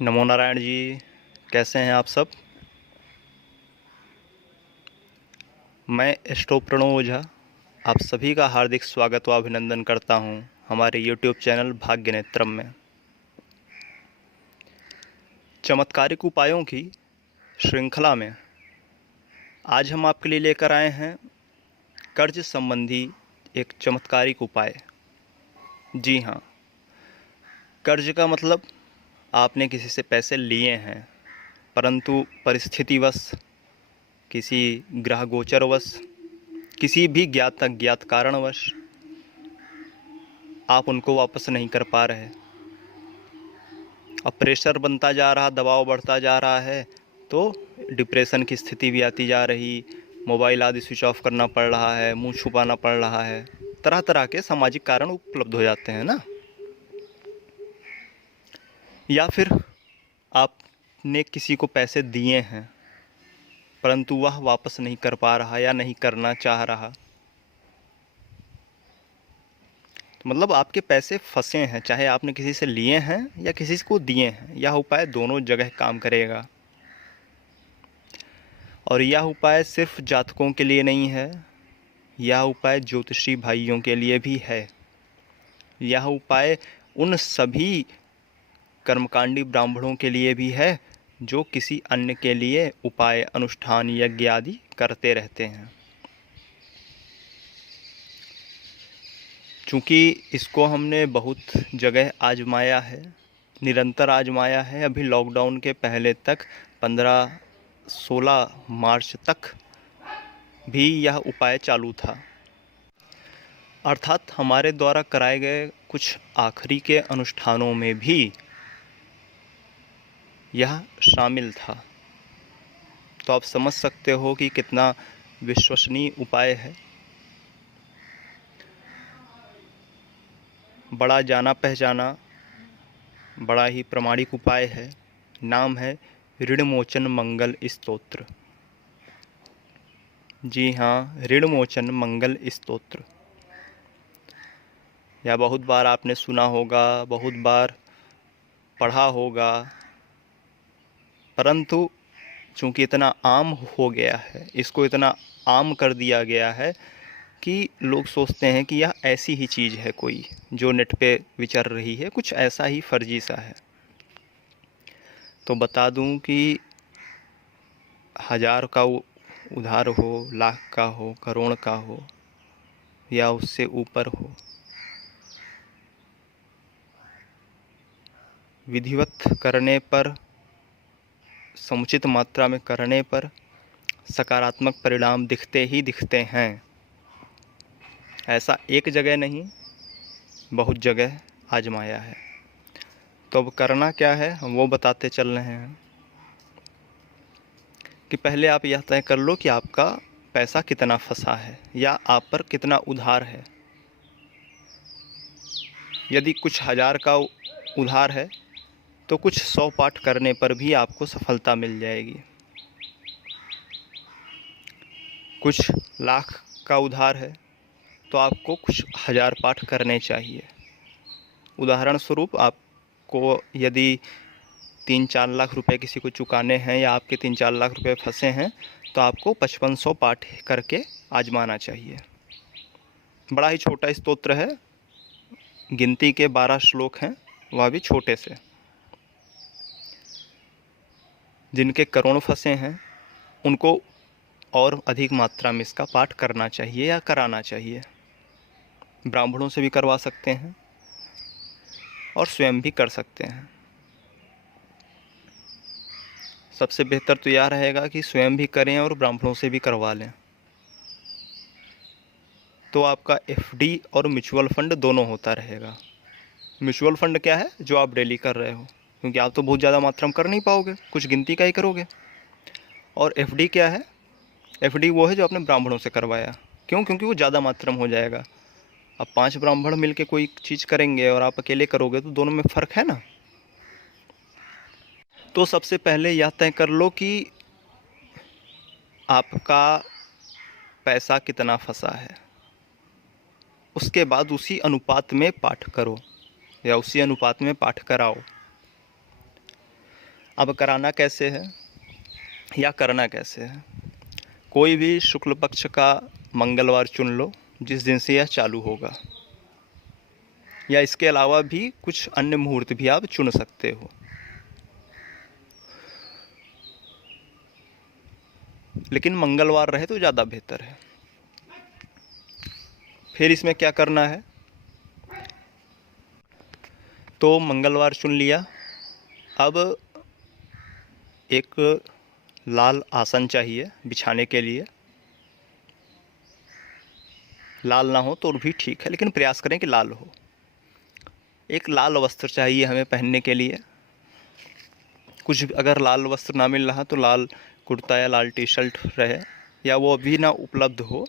नमो नारायण जी। कैसे हैं आप सब। मैं एस्ट्रो प्रणव ओझा आप सभी का हार्दिक स्वागत व अभिनंदन करता हूं हमारे यूट्यूब चैनल भाग्य नेत्रम में। चमत्कारिक उपायों की श्रृंखला में आज हम आपके लिए लेकर आए हैं कर्ज संबंधी एक चमत्कारिक उपाय। जी हाँ, कर्ज का मतलब आपने किसी से पैसे लिए हैं, परंतु परिस्थितिवश, किसी ग्रह गोचरवश, किसी भी ज्ञात अज्ञात कारणवश आप उनको वापस नहीं कर पा रहे। अब प्रेशर बनता जा रहा, दबाव बढ़ता जा रहा है, तो डिप्रेशन की स्थिति भी आती जा रही, मोबाइल आदि स्विच ऑफ करना पड़ रहा है, मुंह छुपाना पड़ रहा है, तरह तरह के सामाजिक कारण उपलब्ध हो जाते हैं ना। या फिर आपने किसी को पैसे दिए हैं परंतु वह वापस नहीं कर पा रहा या नहीं करना चाह रहा, तो मतलब आपके पैसे फंसे हैं, चाहे आपने किसी से लिए हैं या किसी को दिए हैं। यह उपाय दोनों जगह काम करेगा। और यह उपाय सिर्फ जातकों के लिए नहीं है, यह उपाय ज्योतिषी भाइयों के लिए भी है। यह उपाय उन सभी कर्मकांडी ब्राह्मणों के लिए भी है जो किसी अन्य के लिए उपाय, अनुष्ठान, यज्ञ आदि करते रहते हैं। चूँकि इसको हमने बहुत जगह आजमाया है, निरंतर आजमाया है। अभी लॉकडाउन के पहले तक 15-16 मार्च तक भी यह उपाय चालू था। अर्थात हमारे द्वारा कराए गए कुछ आखिरी के अनुष्ठानों में भी यह शामिल था। तो आप समझ सकते हो कि कितना विश्वसनीय उपाय है। बड़ा जाना पहचाना, बड़ा ही प्रामाणिक उपाय है। नाम है ऋणमोचन मंगल स्तोत्र। जी हाँ, ऋणमोचन मंगल स्तोत्र। या बहुत बार आपने सुना होगा, बहुत बार पढ़ा होगा, परंतु चूँकि इतना आम हो गया है, इसको इतना आम कर दिया गया है कि लोग सोचते हैं कि यह ऐसी ही चीज़ है कोई जो नेट पे विचर रही है, कुछ ऐसा ही फर्जी सा है। तो बता दूं कि 1000 का उधार हो, लाख का हो, करोड़ का हो या उससे ऊपर हो, विधिवत करने पर, समुचित मात्रा में करने पर सकारात्मक परिणाम दिखते ही दिखते हैं। ऐसा एक जगह नहीं, बहुत जगह आजमाया है। तो अब करना क्या है हम वो बताते चल रहे हैं कि पहले आप यह तय कर लो कि आपका पैसा कितना फंसा है या आप पर कितना उधार है। यदि कुछ 1000 का उधार है तो कुछ 100 पाठ करने पर भी आपको सफलता मिल जाएगी। कुछ लाख का उधार है तो आपको कुछ 1000 पाठ करने चाहिए। उदाहरण स्वरूप आपको यदि 3-4 लाख रुपए किसी को चुकाने हैं या आपके 3-4 लाख रुपए फंसे हैं तो आपको 5500 पाठ करके आजमाना चाहिए। बड़ा ही छोटा स्तोत्र है, गिनती के 12 श्लोक हैं, वह भी छोटे से। जिनके करोड़ फंसे हैं उनको और अधिक मात्रा में इसका पाठ करना चाहिए या कराना चाहिए। ब्राह्मणों से भी करवा सकते हैं और स्वयं भी कर सकते हैं। सबसे बेहतर तो यह रहेगा कि स्वयं भी करें और ब्राह्मणों से भी करवा लें। तो आपका एफडी और म्यूचुअल फंड दोनों होता रहेगा। म्यूचुअल फंड क्या है, जो आप डेली कर रहे हो, क्योंकि आप तो बहुत ज़्यादा मात्रा में कर नहीं पाओगे, कुछ गिनती का ही करोगे। और एफडी क्या है, एफडी वो है जो आपने ब्राह्मणों से करवाया। क्यों? क्योंकि वो ज़्यादा मात्रा में हो जाएगा। अब 5 ब्राह्मण मिलके कोई चीज़ करेंगे और आप अकेले करोगे तो दोनों में फ़र्क है ना। तो सबसे पहले यह तय कर लो कि आपका पैसा कितना फंसा है। उसके बाद उसी अनुपात में पाठ करो या उसी अनुपात में पाठ कराओ। अब कराना कैसे है या करना कैसे है? कोई भी शुक्ल पक्ष का मंगलवार चुन लो जिस दिन से यह चालू होगा, या इसके अलावा भी कुछ अन्य मुहूर्त भी आप चुन सकते हो, लेकिन मंगलवार रहे तो ज़्यादा बेहतर है। फिर इसमें क्या करना है, तो मंगलवार चुन लिया। अब एक लाल आसन चाहिए बिछाने के लिए। लाल ना हो तो भी ठीक है, लेकिन प्रयास करें कि लाल हो। एक लाल वस्त्र चाहिए हमें पहनने के लिए। कुछ भी, अगर लाल वस्त्र ना मिल रहा तो लाल कुर्ता या लाल टी शर्ट रहे, या वो अभी ना उपलब्ध हो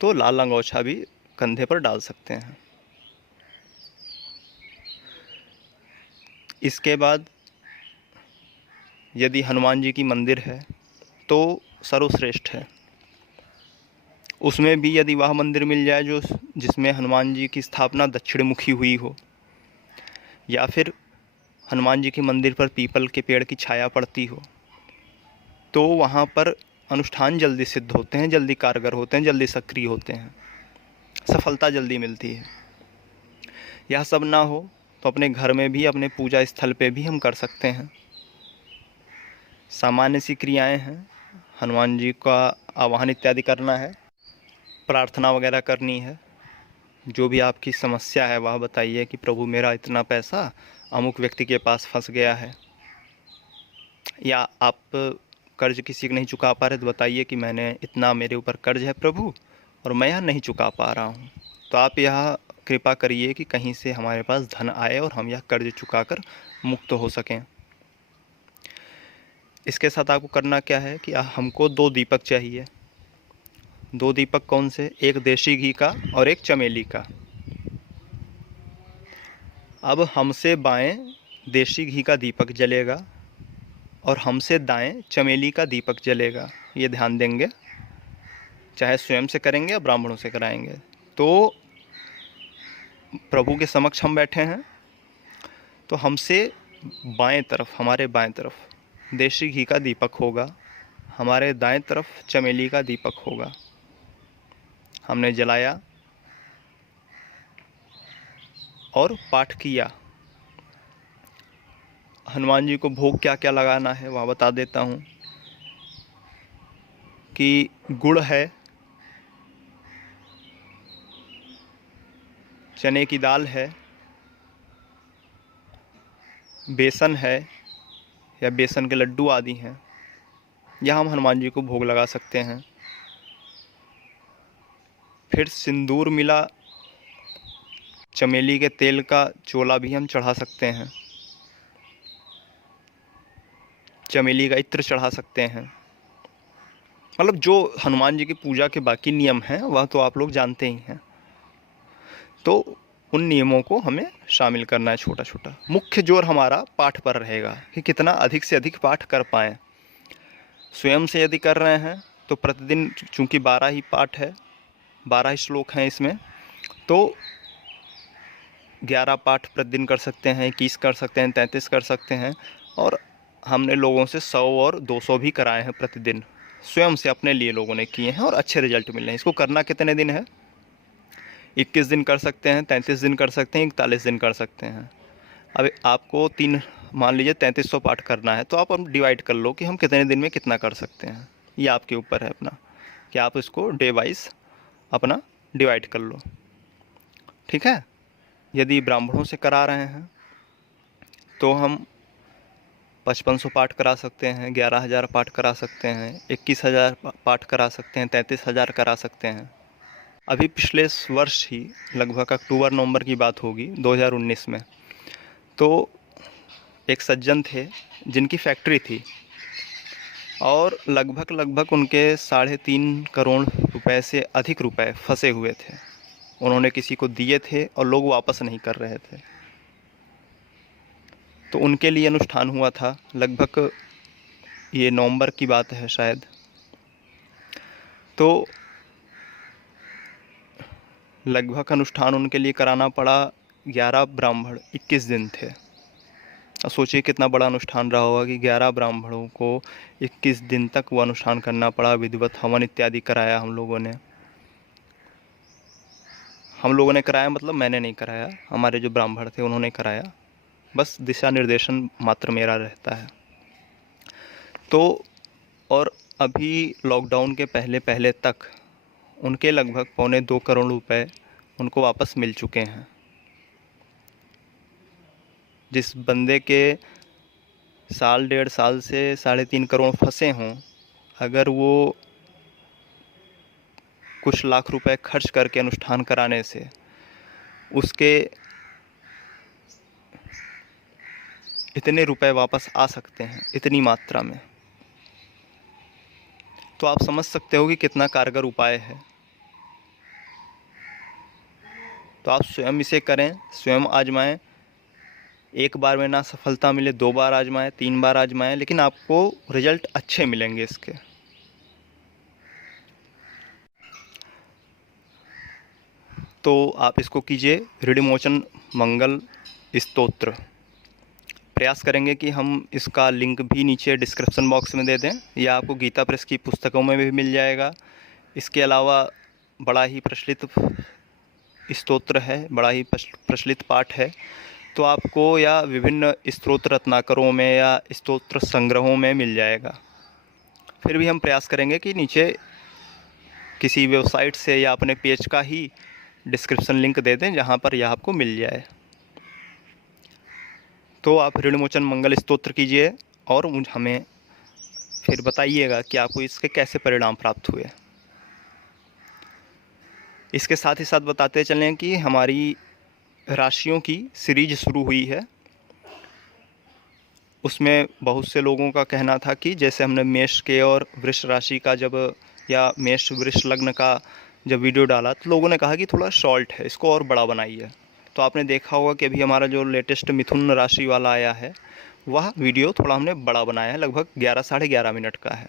तो लाल अंगोछा भी कंधे पर डाल सकते हैं। इसके बाद यदि हनुमान जी की मंदिर है तो सर्वश्रेष्ठ है। उसमें भी यदि वह मंदिर मिल जाए जो जिसमें हनुमान जी की स्थापना दक्षिण मुखी हुई हो, या फिर हनुमान जी के मंदिर पर पीपल के पेड़ की छाया पड़ती हो, तो वहाँ पर अनुष्ठान जल्दी सिद्ध होते हैं, जल्दी कारगर होते हैं, जल्दी सक्रिय होते हैं, सफलता जल्दी मिलती है। यह सब ना हो तो अपने घर में भी, अपने पूजा स्थल पे भी हम कर सकते हैं। सामान्य सी क्रियाएं हैं, हनुमान जी का आवाहन इत्यादि करना है, प्रार्थना वगैरह करनी है। जो भी आपकी समस्या है वह बताइए कि प्रभु मेरा इतना पैसा अमुक व्यक्ति के पास फंस गया है, या आप कर्ज किसी को नहीं चुका पा रहे तो बताइए कि मैंने इतना, मेरे ऊपर कर्ज है प्रभु और मैं यह नहीं चुका पा रहा हूँ, तो आप यह कृपा करिए कि कहीं से हमारे पास धन आए और हम यह कर्ज चुकाकर मुक्त हो सकें। इसके साथ आपको करना क्या है कि हमको 2 दीपक चाहिए। 2 दीपक कौन से? एक देशी घी का और एक चमेली का। अब हमसे बाएं देशी घी का दीपक जलेगा और हमसे दाएं चमेली का दीपक जलेगा। ये ध्यान देंगे, चाहे स्वयं से करेंगे या ब्राह्मणों से कराएंगे। तो प्रभु के समक्ष हम बैठे हैं, तो हमसे बाएं तरफ, हमारे बाएं तरफ देशी घी का दीपक होगा, हमारे दाएं तरफ चमेली का दीपक होगा। हमने जलाया और पाठ किया। हनुमान जी को भोग क्या क्या लगाना है वह बता देता हूँ कि गुड़ है, चने की दाल है, बेसन है या बेसन के लड्डू आदि हैं, यह हम हनुमान जी को भोग लगा सकते हैं। फिर सिंदूर मिला चमेली के तेल का चोला भी हम चढ़ा सकते हैं, चमेली का इत्र चढ़ा सकते हैं। मतलब जो हनुमान जी की पूजा के बाकी नियम हैं वह तो आप लोग जानते ही हैं, तो उन नियमों को हमें शामिल करना है छोटा छोटा। मुख्य जोर हमारा पाठ पर रहेगा कि कितना अधिक से अधिक पाठ कर पाएँ। स्वयं से यदि कर रहे हैं तो प्रतिदिन, चूँकि 12 ही पाठ है, 12 ही श्लोक हैं इसमें, तो 11 पाठ प्रतिदिन कर सकते हैं, 21 कर सकते हैं, 33 कर सकते हैं। और हमने लोगों से 100 और 200 भी कराए हैं प्रतिदिन, स्वयं से अपने लिए लोगों ने किए हैं और अच्छे रिजल्ट मिले हैं। इसको करना कितने दिन है? 21 दिन कर सकते हैं, 33 दिन कर सकते हैं, 41 दिन कर सकते हैं। अब आपको मान लीजिए 3300 पाठ करना है, तो आप अब डिवाइड कर लो कि हम कितने दिन में कितना कर सकते हैं। ये आपके ऊपर है अपना, कि आप इसको डे वाइज अपना डिवाइड कर लो, ठीक है। यदि ब्राह्मणों से करा रहे हैं तो हम 5500 पाठ करा सकते हैं, 11,000 पाठ करा सकते हैं, 21,000 पाठ करा सकते हैं, 33,000 करा सकते हैं। अभी पिछले वर्ष ही लगभग अक्टूबर नवंबर की बात होगी 2019 में, तो एक सज्जन थे जिनकी फैक्ट्री थी और लगभग उनके 3.5 करोड़ रुपए से अधिक रुपए फंसे हुए थे। उन्होंने किसी को दिए थे और लोग वापस नहीं कर रहे थे, तो उनके लिए अनुष्ठान हुआ था। लगभग ये नवंबर की बात है शायद। तो लगभग अनुष्ठान उनके लिए कराना पड़ा। 11 ब्राह्मण 21 दिन थे, अब सोचिए कितना बड़ा अनुष्ठान रहा होगा कि 11 ब्राह्मणों को 21 दिन तक वो अनुष्ठान करना पड़ा, विधिवत हवन इत्यादि कराया हम लोगों ने। कराया मतलब मैंने नहीं कराया, हमारे जो ब्राह्मण थे उन्होंने कराया, बस दिशा निर्देशन मात्र मेरा रहता है। तो और अभी लॉकडाउन के पहले पहले तक उनके लगभग 1.25 करोड़ रुपए उनको वापस मिल चुके हैं। जिस बंदे के साल 1.5 साल से 3.5 करोड़ फंसे हों, अगर वो कुछ लाख रुपए खर्च करके अनुष्ठान कराने से उसके इतने रुपए वापस आ सकते हैं, इतनी मात्रा में, तो आप समझ सकते हो कि कितना कारगर उपाय है। तो आप स्वयं इसे करें, स्वयं आजमाएं। एक बार में ना सफलता मिले, 2 बार आजमाएं, 3 बार आजमाएं, लेकिन आपको रिजल्ट अच्छे मिलेंगे इसके। तो आप इसको कीजिए, ऋणविमोचन मंगल स्तोत्र। प्रयास करेंगे कि हम इसका लिंक भी नीचे डिस्क्रिप्शन बॉक्स में दे दें, या आपको गीता प्रेस की पुस्तकों में भी मिल जाएगा। इसके अलावा बड़ा ही प्रचलित स्तोत्र है, बड़ा ही प्रचलित पाठ है, तो आपको या विभिन्न स्तोत्र रत्नाकरों में या स्तोत्र संग्रहों में मिल जाएगा। फिर भी हम प्रयास करेंगे कि नीचे किसी वेबसाइट से या अपने पेज का ही डिस्क्रिप्शन लिंक दे दें, जहां पर यह आपको मिल जाए। तो आप ऋणविमोचन मंगल स्तोत्र कीजिए और हमें फिर बताइएगा कि आपको इसके कैसे परिणाम प्राप्त हुए। इसके साथ ही साथ बताते चलें कि हमारी राशियों की सीरीज शुरू हुई है। उसमें बहुत से लोगों का कहना था कि जैसे हमने मेष के और वृष राशि का या मेष वृष लग्न का जब वीडियो डाला, तो लोगों ने कहा कि थोड़ा शॉर्ट है, इसको और बड़ा बनाइए। तो आपने देखा होगा कि अभी हमारा जो लेटेस्ट मिथुन राशि वाला आया है, वह वीडियो थोड़ा हमने बड़ा बनाया है, लगभग 11 साढ़े 11 मिनट का है।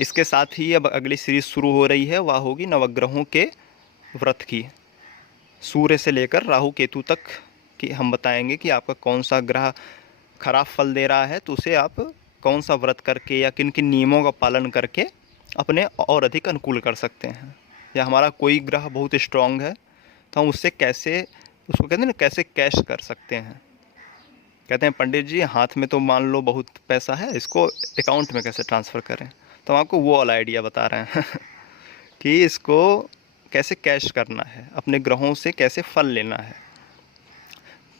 इसके साथ ही अब अगली सीरीज शुरू हो रही है, वह होगी नवग्रहों के व्रत की। सूर्य से लेकर राहु केतु तक की हम बताएंगे कि आपका कौन सा ग्रह खराब फल दे रहा है, तो उसे आप कौन सा व्रत करके या किन किन नियमों का पालन करके अपने और अधिक अनुकूल कर सकते हैं। या हमारा कोई ग्रह बहुत स्ट्रांग है, तो हम उससे कैसे, उसको कहते हैं ना, कैसे कैश कर सकते हैं। कहते हैं पंडित जी हाथ में तो मान लो बहुत पैसा है, इसको अकाउंट में कैसे ट्रांसफ़र करें। तो हम आपको वो वाला आइडिया बता रहे हैं कि इसको कैसे कैश करना है, अपने ग्रहों से कैसे फल लेना है।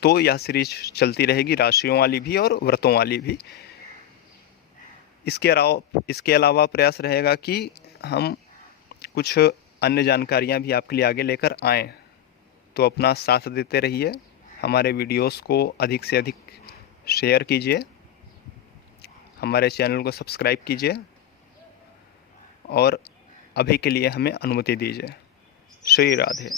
तो यह सीरीज चलती रहेगी, राशियों वाली भी और व्रतों वाली भी। इसके अलावा प्रयास रहेगा कि हम कुछ अन्य जानकारियाँ भी आपके लिए आगे लेकर आएँ। तो अपना साथ देते रहिए, हमारे वीडियोस को अधिक से अधिक शेयर कीजिए, हमारे चैनल को सब्सक्राइब कीजिए और अभी के लिए हमें अनुमति दीजिए। श्री राधे।